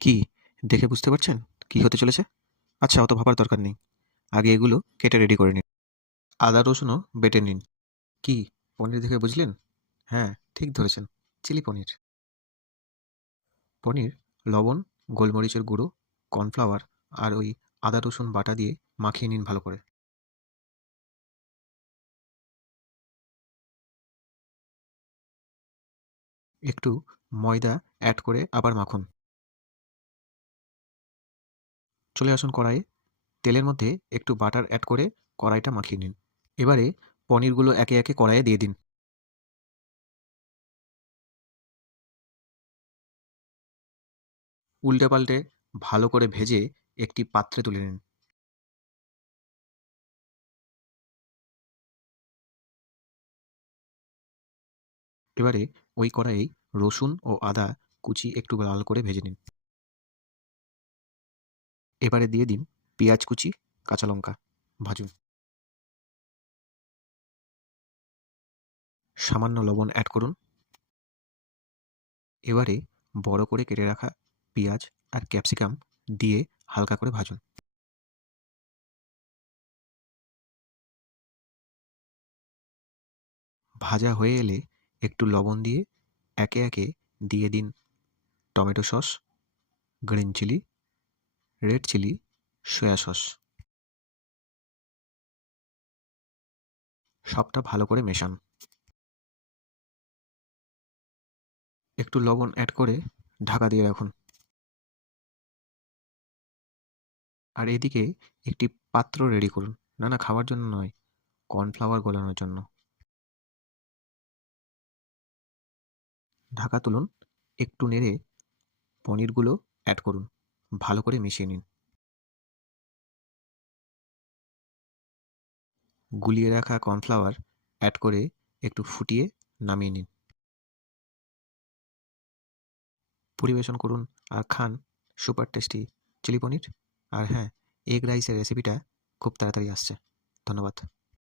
কি দেখে বুঝতে পারছেন কি হতে চলেছে? আচ্ছা, অত ভাবার দরকার নেই। আগে এগুলো কেটে রেডি করে নিন। আদা রসুনও বেটে নিন। কি পনির দেখে বুঝলেন? হ্যাঁ, ঠিক ধরেছেন, চিলি পনির। পনির লবণ, গোলমরিচের গুঁড়ো, কর্নফ্লাওয়ার আর ওই আদা রসুন বাটা দিয়ে মাখিয়ে নিন ভালো করে। একটু ময়দা অ্যাড করে আবার মাখুন। চলে আসুন কড়াইয়ে। তেলের মধ্যে একটু বাটার অ্যাড করে কড়াইটা মাখিয়ে নিন। এবারে পনিরগুলো একে একে কড়াইয়ে দিয়ে দিন। উল্টে পাল্টে ভালো করে ভেজে একটি পাত্রে তুলে নিন। এবারে ওই কড়াইয়েই রসুন ও আদা কুচি একটু লাল করে ভেজে নিন। এবারে দিয়ে দিন পেঁয়াজ কুচি, কাঁচা লঙ্কা, ভাজুন। সামান্য লবণ অ্যাড করুন। এবারে বড় করে কেটে রাখা পেঁয়াজ আর ক্যাপসিকাম দিয়ে হালকা করে ভাজুন। ভাজা হয়ে এলে একটু লবণ দিয়ে একে একে দিয়ে দিন tomato sauce, green chilli, red chilli, soya sauce. সবটা ভালো করে মেশান। একটু লবণ অ্যাড করে ঢাকা দিয়ে রাখুন। আর এদিকে একটি পাত্র রেডি করুন। না খাওয়ার জন্য নয়, কর্নফ্লাওয়ার গলানোর জন্য। ঢাকা তুলুন, একটু নেড়ে পনিরগুলো অ্যাড করুন, ভালো করে মিশিয়ে নিন। গুলিয়ে রাখা কর্নফ্লাওয়ার অ্যাড করে একটু ফুটিয়ে নামিয়ে নিন। পরিবেশন করুন আর খান সুপার টেস্টি চিলি পনির। আর হ্যাঁ, এগ রাইসের রেসিপিটা খুব তাড়াতাড়ি আসছে। ধন্যবাদ।